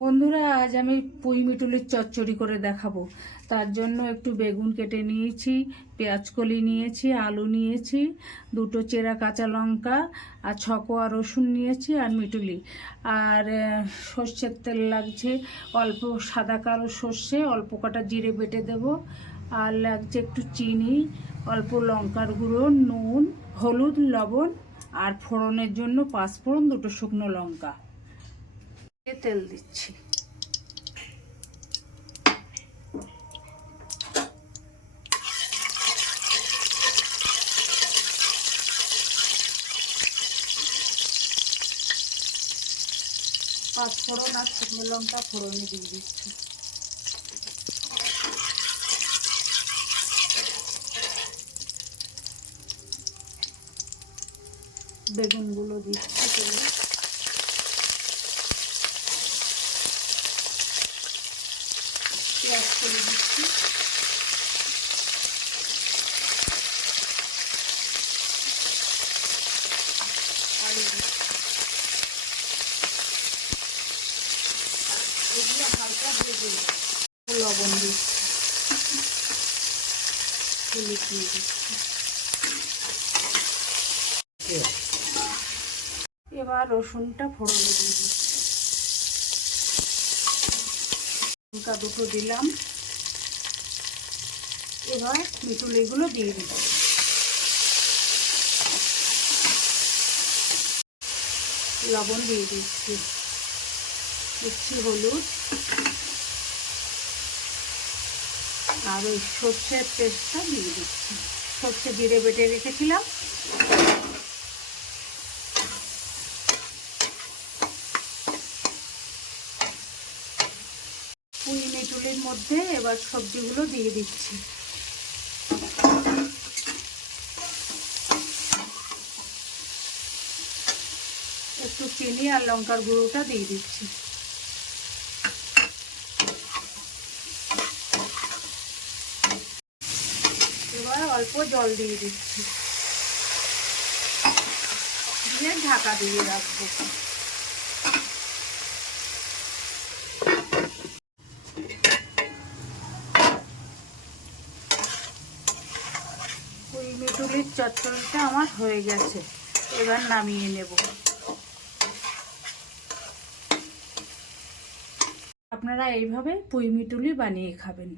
বন্ধুরা, আজ আমি পুঁই মিটুলির চচ্চড়ি করে দেখাবো। তার জন্য একটু বেগুন কেটে নিয়েছি, পেঁয়াজকলি নিয়েছি, আলু নিয়েছি, দুটো চেরা কাঁচা লঙ্কা আর 6 কোয়া রসুন নিয়েছি আর মিটুলি। আর সর্ষের তেল লাগছে, অল্প সাদা কালো সর্ষে, অল্প কটা জিরে বেটে দেব। আর লাগছে একটু চিনি, অল্প লঙ্কার গুঁড়ো, নুন, হলুদ, লবণ আর ফোড়নের জন্য 5 ফোড়ন, 2 শুকনো লঙ্কা। তেল দিচ্ছি। পাঁচ ফোড়ন আর শুকনো লঙ্কা ফোড়নে দিয়ে দিচ্ছি। বেগুনগুলো দিচ্ছি, পেঁয়াজ করে দিচ্ছি, আলু দিচ্ছি, এগুলো হালকা ভেজে নেব। লবণ দিচ্ছি, হলুদ দিয়ে দিচ্ছি। এবার রসুনটা ফোড়নে দিয়ে দিচ্ছি। লঙ্কা দুটো দিলাম। এবার মিটুলিগুলো দিয়ে দিচ্ছি। লবণ দিয়ে দিচ্ছি, দিচ্ছি হলুদ আর ওই সর্ষের পেস্টটা দিয়ে দিচ্ছি। সর্ষে জিরে বেটে রেখেছিলাম। পুঁই মিটুলির মধ্যে এবার সবজিগুলো দিয়ে দিচ্ছি। একটু চিনি আর লঙ্কার গুঁড়োটা দিয়ে দিচ্ছি। এবার অল্প জল দিয়ে দিচ্ছি, দিয়ে ঢাকা দিয়ে রাখবো। পুঁই মিটুলির চচ্চড়িটা আমার হয়ে গেছে, এবার নামিয়ে নেব। আপনারা এইভাবে পুঁই মিটুলি বানিয়ে খাবেন।